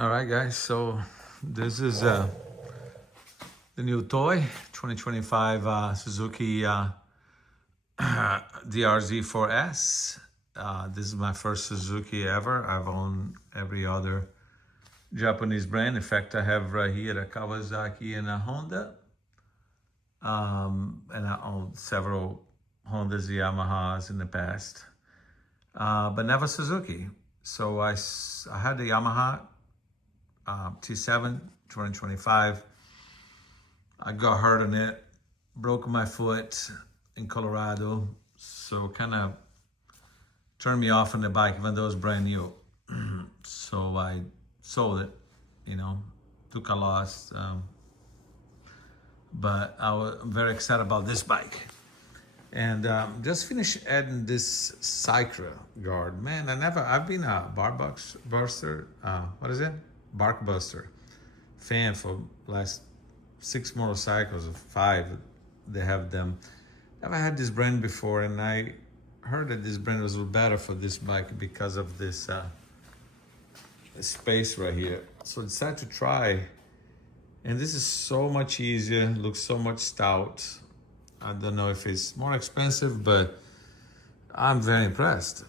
All right, guys. So this is the new toy, 2025 Suzuki DRZ4s. This is my first Suzuki ever. I've owned every other Japanese brand. In fact, I have right here a Kawasaki and a Honda. And I owned several Hondas, Yamahas in the past, but never Suzuki. So I had the Yamaha T7 2025. I got hurt on it, broke my foot in Colorado, so kind of turned me off on the bike, even though it was brand new. So I sold it, took a loss. But I'm very excited about this bike. And just finished adding this Cycra guard. Man, I've been a bark buster fan for last 6 motorcycles or 5. They have them. Never had this brand before, and I heard that this brand was a little better for this bike because of this space right here. So I decided to try, and this is so much easier, looks so much stout. I don't know if it's more expensive, but I'm very impressed.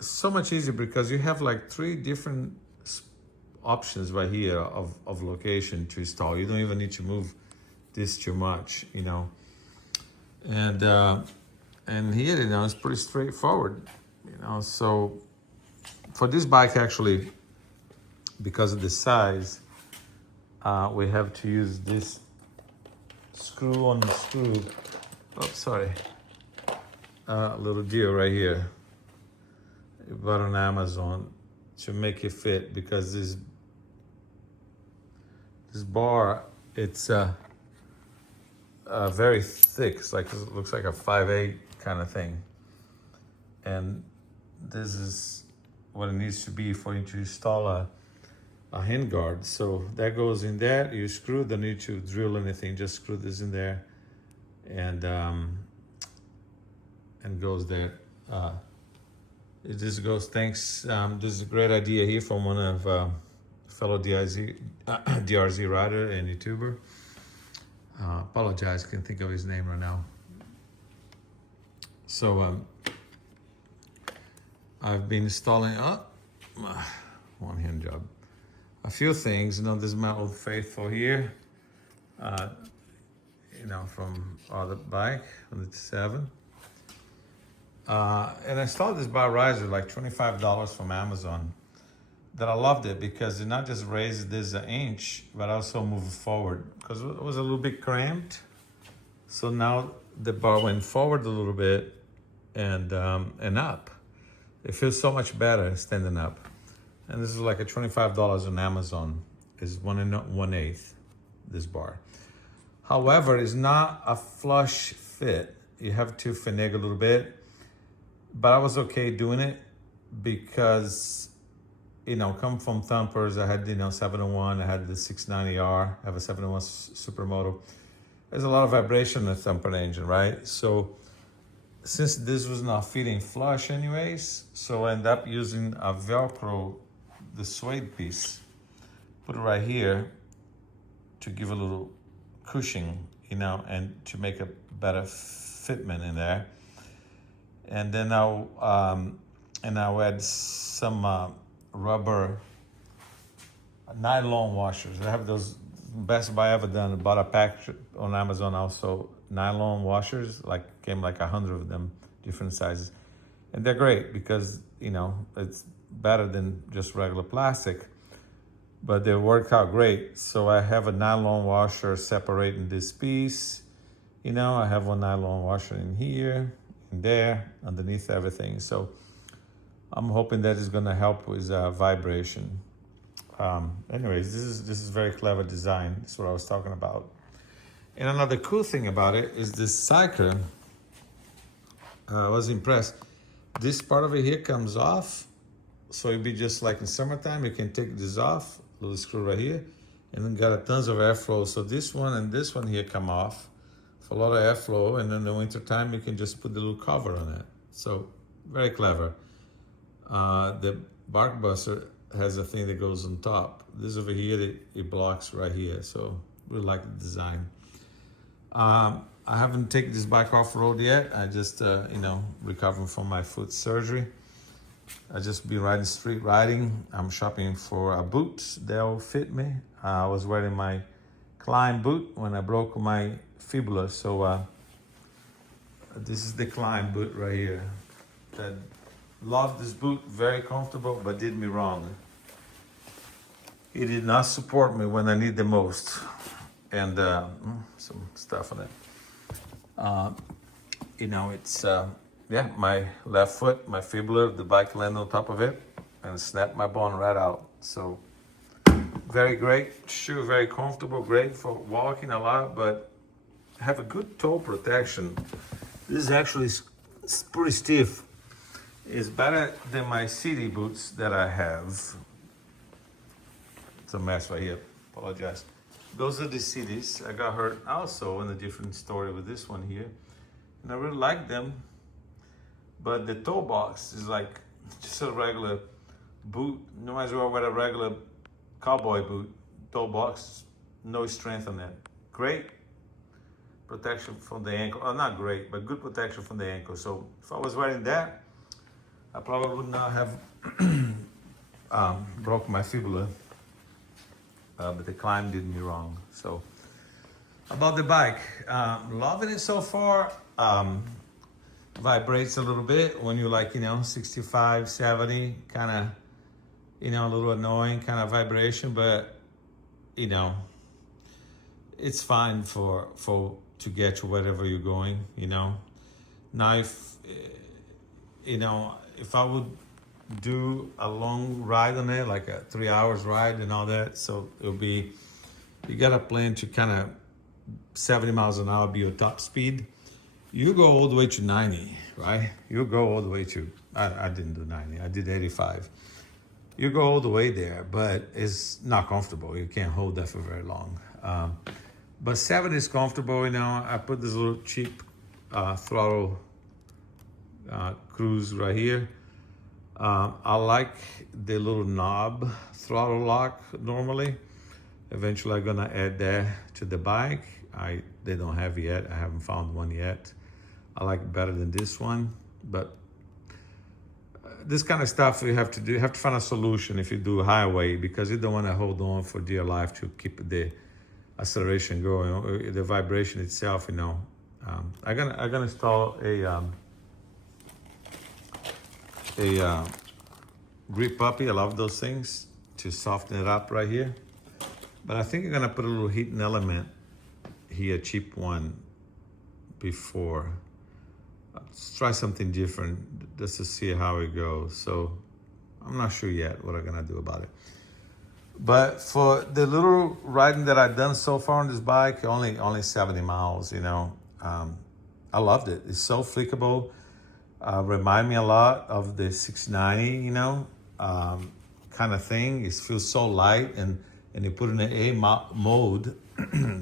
So much easier because you have like 3 different options right here of location to install. You don't even need to move this too much, And here, it's pretty straightforward, So for this bike, actually, because of the size, we have to use this screw on the screw. Oh, sorry. Little deal right here. I bought on Amazon to make it fit because this bar, it's very thick. It looks like a 5/8 kind of thing. And this is what it needs to be for you to install a handguard. So that goes in there. You screw, don't need to drill anything, just screw this in there and goes there. It just goes. Thanks. This is a great idea here from one of fellow DRZ rider and YouTuber. Apologize, can't think of his name right now. So I've been installing one hand job. A few things, this is my old faithful here, from other bike, on the T7. And I installed this bar riser, like $25 from Amazon. That I loved it because it not just raised this an inch, but also move forward because it was a little bit cramped. So now the bar went forward a little bit and up. It feels so much better standing up. And this is like a $25 on Amazon. It's 1/8 this bar. However, it's not a flush fit. You have to finagle a little bit. But I was okay doing it because, come from Thumpers. I had, 701. I had the 690R. I have a 701 Supermoto. There's a lot of vibration in the Thumper engine, right? So since this was not fitting flush anyways, so I ended up using a Velcro, the suede piece, put it right here to give a little cushion, and to make a better fitment in there. And then I'll add some rubber nylon washers. I have those, best buy ever done. I bought a pack on Amazon also, nylon washers, came 100 of them, different sizes. And they're great because, it's better than just regular plastic, but they work out great. So I have a nylon washer separating this piece. I have one nylon washer in here, in there, underneath everything. So I'm hoping that is gonna help with vibration. Anyways, this is very clever design. That's what I was talking about. And another cool thing about it is this Cycra. I was impressed. This part over here comes off. So it'd be just like in summertime, you can take this off, little screw right here, and then got a tons of airflow. So this one and this one here come off for a lot of airflow, and then in the winter time, you can just put the little cover on it. So very clever. The bark buster has a thing that goes on top. This over here, it blocks right here. So really like the design. I haven't taken this bike off road yet. I just, recovering from my foot surgery. I just been riding street riding. I'm shopping for boots that'll fit me. I was wearing my climb boot when I broke my fibula. So this is the climb boot right here. I love this boot, very comfortable, but did me wrong. It did not support me when I need the most. And some stuff on it. It's my left foot, my fibula, the bike landed on top of it and snapped my bone right out. So very great shoe, very comfortable, great for walking a lot, but have a good toe protection. This is actually pretty stiff. It's better than my city boots that I have. It's a mess right here, apologize. Those are the cities. I got hurt also in a different story with this one here. And I really like them. But the toe box is like just a regular boot. You might as well wear a regular cowboy boot. Toe box, no strength on it. Great protection from the ankle. Oh, not great, but good protection from the ankle. So if I was wearing that, I probably would not have broken my fibula. But the climb did me wrong. So about the bike, loving it so far. Vibrates a little bit when you're like, 65, 70, kind of, a little annoying kind of vibration, but it's fine to get to wherever you're going, Now if I would do a long ride on it, like a 3 hours ride and all that, so it'll be, you got to plan to kind of 70 miles an hour be your top speed. You go all the way to 90, right? You go all the way to, I didn't do 90, I did 85. You go all the way there, but it's not comfortable. You can't hold that for very long. But 70 is comfortable, I put this little cheap throttle cruise right here. I like the little knob throttle lock normally. Eventually I'm gonna add that to the bike. They don't have it yet. I haven't found one yet. I like it better than this one, but this kind of stuff you have to do. You have to find a solution if you do highway, because you don't want to hold on for dear life to keep the acceleration going, the vibration itself. I'm gonna install a grip puppy. I love those things to soften it up right here. But I think I'm gonna put a little heating element here, cheap one, before. Let's try something different just to see how it goes. So I'm not sure yet what I'm gonna do about it. But for the little riding that I've done so far on this bike, only 70 miles, I loved it. It's so flickable. Remind me a lot of the 690, kind of thing. It feels so light, and you put in an A mode,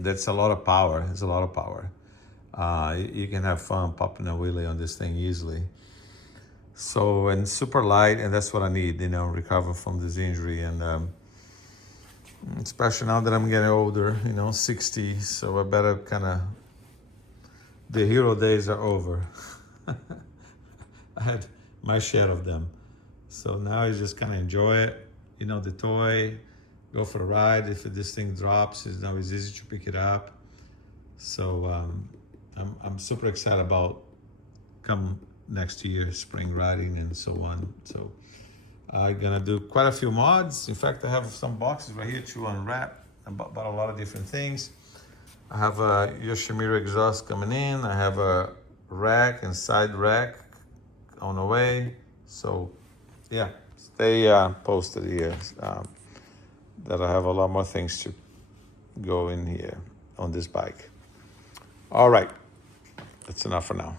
that's a lot of power. It's a lot of power. You can have fun popping a wheelie on this thing easily. So, and super light, and that's what I need, recover from this injury. And especially now that I'm getting older, 60, so I better the hero days are over. I had my share of them. So now I just enjoy it, the toy, go for a ride. If this thing drops, it's now easy to pick it up. So I'm super excited about come next year, spring riding and so on. So I'm gonna do quite a few mods. In fact, I have some boxes right here to unwrap about a lot of different things. I have a Yoshimura exhaust coming in. I have a rack and side rack on the way. So yeah, stay posted here that I have a lot more things to go in here on this bike. All right, that's enough for now.